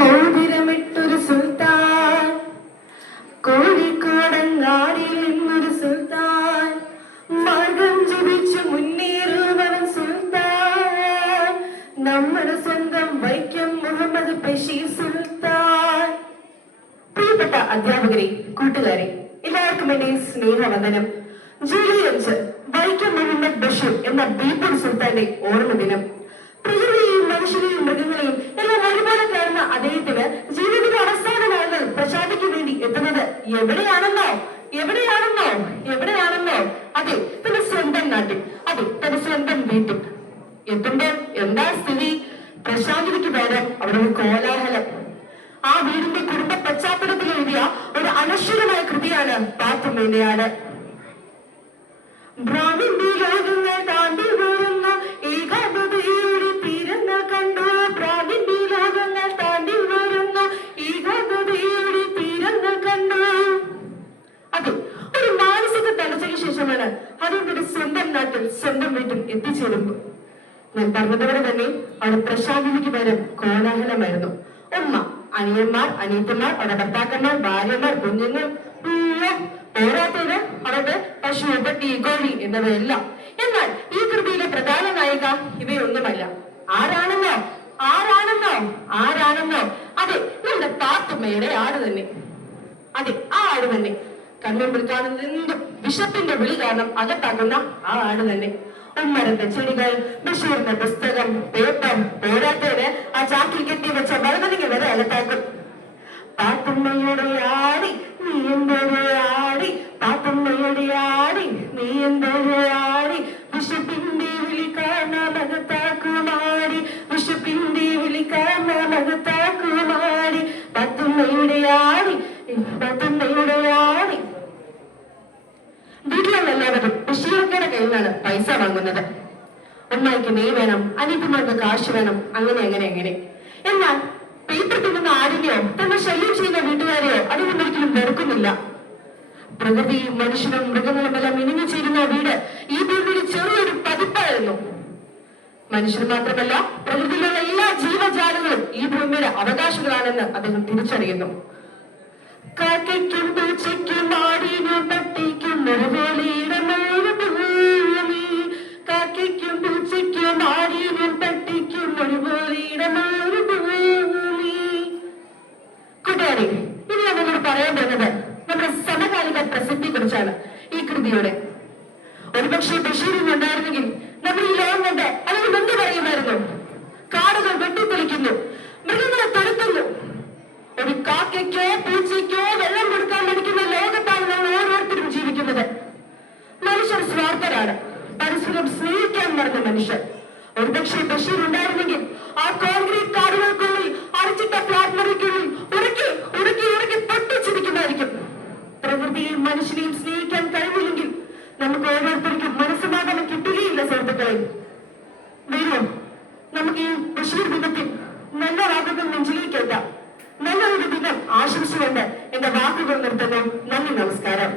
മോതിരമിട്ടൊരു സുൽത്താൻ, കോഴിക്കോടങ്ങാടിയിൽ നിന്നൊരു സുൽത്താൻ, മാർഗം ജപിച്ചു മുന്നേറുവൻ സുൽത്താൻ, നമ്മുടെ സ്വന്തം വൈക്കം മുഹമ്മദ് ബഷീർ സുൽത്താൻ. പ്രിയപ്പെട്ട അധ്യാപകരെ, കൂട്ടുകാരെ, എല്ലാവർക്കും എന്റെ സ്നേഹവന്ദനം. ജൂലൈ 5 വൈക്കം മുഹമ്മദ് ബഷീർ എന്ന ബീപ്പിൾ സുൽത്താന്റെ ഓർമ്മ ദിനം. പ്രകൃതിയെയും മനുഷ്യരെയും മൃഗങ്ങളെയും എല്ലാം ഒരുപോലെ കാണുന്ന അദ്ദേഹത്തിന് ജീവിതത്തിന്റെ അവസാന നാളുകൾ പ്രശാന്തിക്ക് വേണ്ടി എത്തുന്നത് എവിടെയാണെന്നോ അതെ, തന്റെ സ്വന്തം നാട്ടിൽ, അതെ, തന്റെ സ്വന്തം വീട്ടിൽ എത്തുമ്പോൾ എന്താ സ്ഥിതി? പ്രശാന്തിക്ക് പകരം അവിടെ ഒരു കോലാഹലം. ആ വീടിന്റെ കുടുംബ പശ്ചാത്തലത്തിൽ എഴുതിയ ഒരു അനശ്വരമായ കൃതിയാണ് പാത്തുമ്മയുടെ ആട്. ബ്രാഹ്മിന്റെ ലോകങ്ങൾ താണ്ടി വരുന്ന ഏകാഗ്രതയുടെ തീരങ്ങൾ കണ്ടു, ബ്രാഹ്മിന്റെ ലോകങ്ങൾ താണ്ടി വരുന്ന ഏകാഗ്രതയുടെ തീരങ്ങൾ കണ്ടു. അതെ, ഒരു മാനസിക തലച്ചതിന് ശേഷമാണ് അതുകൊണ്ട് സ്വന്തം നാട്ടിൽ, സ്വന്തം വീട്ടിൽ എത്തിച്ചേരുന്നു. ഞാൻ പറഞ്ഞതുപോലെ തന്നെ അവിടെ പ്രശാന്തിക്ക് പകരം കോലാഹലമായിരുന്നു. ഉമ്മ, അനിയന്മാർ, അനിയത്തിമാർ, അവിടെ ഭർത്താക്കന്മാർ, ഭാര്യമാർ, കുഞ്ഞുങ്ങൾ, പോരാത്തത് അവരുടെ പശു, പട്ടി, കോഴി എന്നിവയെല്ലാം. എന്നാൽ ഈ കൃതിയിലെ പ്രധാന നായിക ഇവയൊന്നുമല്ല. ആരാണെന്നോ അതെ, നമ്മുടെ പാത്തുമ്മയുടെ ആട് തന്നെ. അതെ, ആ ആട് തന്നെ. കണ്ണുമ്പിൽ കാണുന്ന എന്തും വിശപ്പിന്റെ വിളി കാരണം അകത്താക്കുന്ന ആ ആട് തന്നെ. ഉമ്മരത്തെ ചെടികൾ, ബഷീറിന്റെ പുസ്തകം, പേപ്പർ, പോരാത്തവര് ആ ചാക്കിൽ കെട്ടി വെച്ച വഴുതനങ്ങ വരെ അകത്താക്കും. പാത്തുമ്മയുടെ ആടി നീ എന്തൊരു ആടി, പാത്തുമ്മയുടെ ആടി നീ എന്തൊരു ആടി, വിശപ്പിന്റെ വിളി കാരണം അകത്താക്കുമാടി, വിശപ്പിന്റെ വിളി കാരണം അകത്താക്കുമാടി, പാത്തുമ്മയുടെ ആടി, പാത്തുമ്മയുടെ ആടി. വീട്ടിലെല്ലാവരും ബഷീറക്കയുടെ കയ്യിൽ നിന്നാണ് പൈസ വാങ്ങുന്നത്. ഉമ്മായിക്ക് നെയ് വേണം, അനിയത്തിമാർക്ക് കാശ് വേണം, അങ്ങനെ. എന്നാൽ പേപ്പർ തിന്നുന്ന ആടിനെയോ തന്നെ ശല്യം ചെയ്യുന്ന വീട്ടുകാരെയോ അതിനൊന്നും ഒരിക്കലും വെറുക്കുന്നില്ല. പ്രകൃതിയും മനുഷ്യനും മൃഗങ്ങളും എല്ലാം ഇണിഞ്ഞു ചേരുന്ന വീട് ഈ ഭൂമിയുടെ ചെറിയൊരു പതിപ്പായിരുന്നു. മനുഷ്യർ മാത്രമല്ല, പ്രകൃതിയിലുള്ള എല്ലാ ജീവജാലങ്ങളും ഈ ഭൂമിയുടെ അവകാശികളാണെന്ന് അദ്ദേഹം തിരിച്ചറിയുന്നു. കാക്കയ്ക്കും പൂച്ചയ്ക്കും ആടിനും പട്ടിക്കും ഒരുപോലെ ഇടമൊരു ഭൂമി, കാക്കയ്ക്കും പൂച്ചയ്ക്കും ആടിനും പട്ടിക്കും ഒരുപോലെ ഇടമൊരു ഭൂമി. കൂട്ടുകാരെ, ഇനി ഞാൻ നിങ്ങളോട് പറയാൻ പോകുന്നത് നമ്മുടെ സമകാലിക പ്രസക്തിയെ കുറിച്ചാണ്. ഈ കൃതിയുടെ ഒരുപക്ഷെ ബഷീറിനുണ്ടായിരുന്നെങ്കിൽ നമ്മൾ ഈ ലോകം കൊണ്ട് അല്ലെങ്കിൽ എന്ത് പറയുമായിരുന്നു? കാടുകൾ വെട്ടിത്തെളിക്കുന്നു, മൃഗങ്ങളെ തുരത്തുന്നു. ഒരു കാക്കയ്ക്കോ പൂച്ചയ്ക്കോ വെള്ളം കൊടുക്കാൻ മടിക്കുന്ന ലോകത്താണ് നമ്മൾ ഓരോരുത്തരും ജീവിക്കുന്നത്. മനുഷ്യർ സ്വാർത്ഥരാണ്, പരസ്പരം സ്നേഹിക്കാൻ മറന്ന മനുഷ്യർ. ഒരുപക്ഷെ ബഷീർ ഉണ്ടായിരുന്നെങ്കിൽ ആ കോൺക്രീറ്റ് കാടുകൾക്കുള്ളിൽ, അടച്ചിട്ട ഫ്ലാറ്റ് മുറിക്കുള്ളിൽ ഉറക്കി പൊട്ടിച്ചിരിക്കുന്നതായിരിക്കും. പ്രകൃതിയെയും മനുഷ്യനെയും സ്നേഹിക്കാൻ കഴിവില്ലെങ്കിൽ നമുക്ക് ഓരോരുത്തർക്കും മനസ്സമാധാനം കിട്ടുകയില്ല. സുഹൃത്തുക്കളെ, വരൂ, നമുക്ക് ഈ ബഷീർ ദിനത്തിൽ നല്ല വാക്കുകൾ നെഞ്ചിലേക്കെത്താം. നല്ലൊരു ദിനം ആശംസിച്ചുകൊണ്ട് എന്റെ വാക്കുകൾ നിർത്തുന്നു. നന്ദി, നമസ്കാരം.